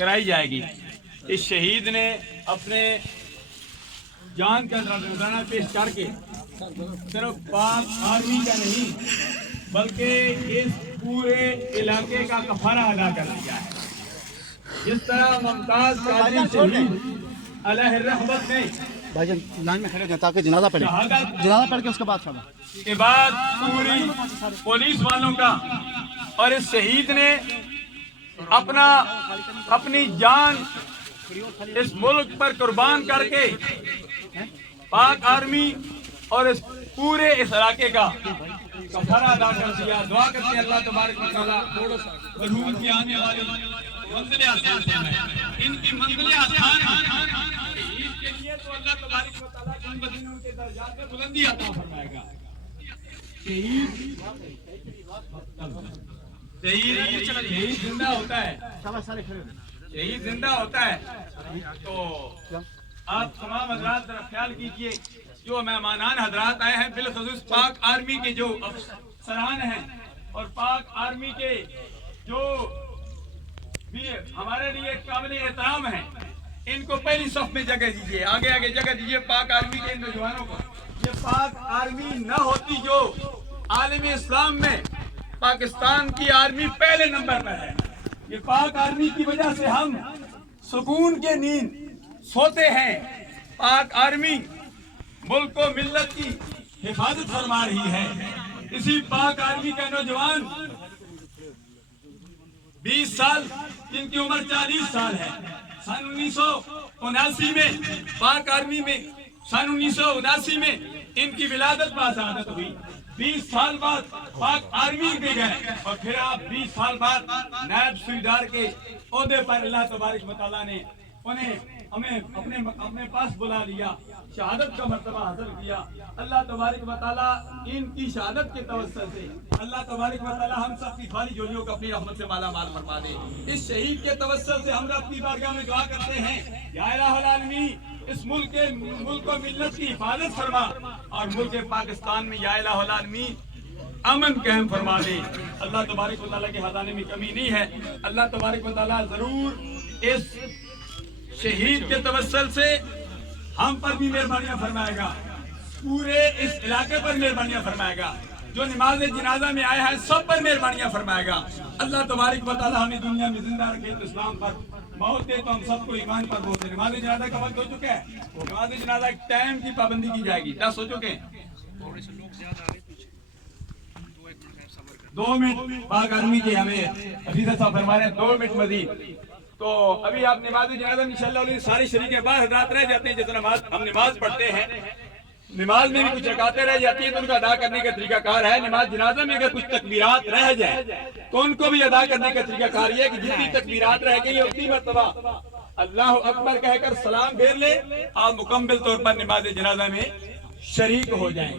कराई जाएगी। इस शहीद ने अपने जान का नजराना पेश करके सिर्फ पाक आर्मी का नहीं बल्कि इस पूरे इलाके का कफारा अदा कर दिया है। जिस तरह मुमताज कादरी शहीद अलैहि रहमत ने भाईजान लाइन में खड़े हो जाए ताकि जनाजा पढ़े के उसके बाद चलो के बाद पूरी पुलिस वालों का और इस शहीद ने अपनी जान इस मुल्क पर कुर्बान करके पाक आर्मी और इस पूरे इस इलाके का कफारा अदा कर दिया। दुआ करते हैं अल्लाह तबारक व तआला मरहूम की आने वाली मंजिलें आसान है, इनकी मंजिलें आसान हैं। इसके लिए तो अल्लाह तबारक व तआला उनके दर्जात में बुलंदी अता फरमाएगा। शहीद जिंदा होता है, शहीद जिंदा होता है तो आप तमाम हजरात जरा ख्याल कीजिए, जो मेहमानान हजरात आए हैं बिलखुसूस पाक आर्मी के जो अफसरान हैं और पाक आर्मी के जो भी हमारे लिए काबिल एहतराम हैं, इनको पहली सफ में जगह दीजिए, आगे आगे जगह दीजिए पाक आर्मी के नौजवानों को। ये पाक आर्मी न होती जो आलम इस्लाम में पाकिस्तान की आर्मी पहले नंबर पर है। ये पाक आर्मी की वजह से हम सुकून के नींद सोते हैं। पाक आर्मी मुल्क को मिल्लत की हिफाजत फरमा रही है। इसी पाक आर्मी का नौजवान 20 साल जिनकी उम्र 40 साल है, सन 1979 में पाक आर्मी में सन 1979 में इनकी विलादत बाशहादत हुई। 20 साल बाद पाक आर्मी में गए और फिर आप 20 साल बाद नायब सूबेदार के ओहदे पर अल्लाह तबारक व तआला ने उन्हें हमें अपने पास बुला लिया, शहादत का मर्तबा हासिल किया। अल्लाह तबारक व तआला इनकी शहादत के तवस्सुल से अल्लाह तबारक व तआला हम सब की खाली झोलियों को अपनी रहमत से माला माल फरमा दे। इस शहीद के तवस्सुल से हम रब की बारगाह में दुआ करते हैं, या इलाहुल आलमीन इस मुल्क को मिल्लत की हिफाजत फरमा और मुल्क पाकिस्तान में या इलाहुल आलमीन अमन कायम फरमा दे। अल्लाह तबारक व तआला के खजाने में कमी नहीं है। अल्लाह तबारक व तआला जरूर इस शहीद के तवस्सुल से हम पर भी मेहरबानियां फरमाएगा, पूरे इस इलाके पर मेहरबानियां फरमाएगा, जो नमाज जनाजा में आया है सब पर मेहरबानियां फरमाएगा। अल्लाह तबारक व तआला हमें दुनिया में जिंदा रखे तो इस्लाम पर मौत दे तो हम सबको ईमान पर मौत दे। नमाज जनाजा का वक्त हो चुका है, नमाज जनाजा टाइम की पाबंदी की जाएगी। 10 हो चुके हैं, 2 मिनट पाक आर्मी के हमें हफीज़ साहब फरमा रहे हैं 2 मिनट मजीद। तो अभी आप नमाज जनाजा में इंशाअल्लाह सारी शरीके बाद हजरात रह जाते हैं, जैसे हम नमाज पढ़ते हैं, नमाज में भी कुछ रकातें रह जाती है तो उनका अदा करने का तरीका कार है। नमाज जनाजा में अगर कुछ तकबीरात रह जाए तो उनको भी अदा करने का तरीका कार ये है कि जितनी तकबीरात रह गई उतनी मर्तबा अल्लाह अकबर कहकर सलाम फेर ले, आप मुकम्मल तौर पर नमाज जनाजा में शरीक हो जाएं।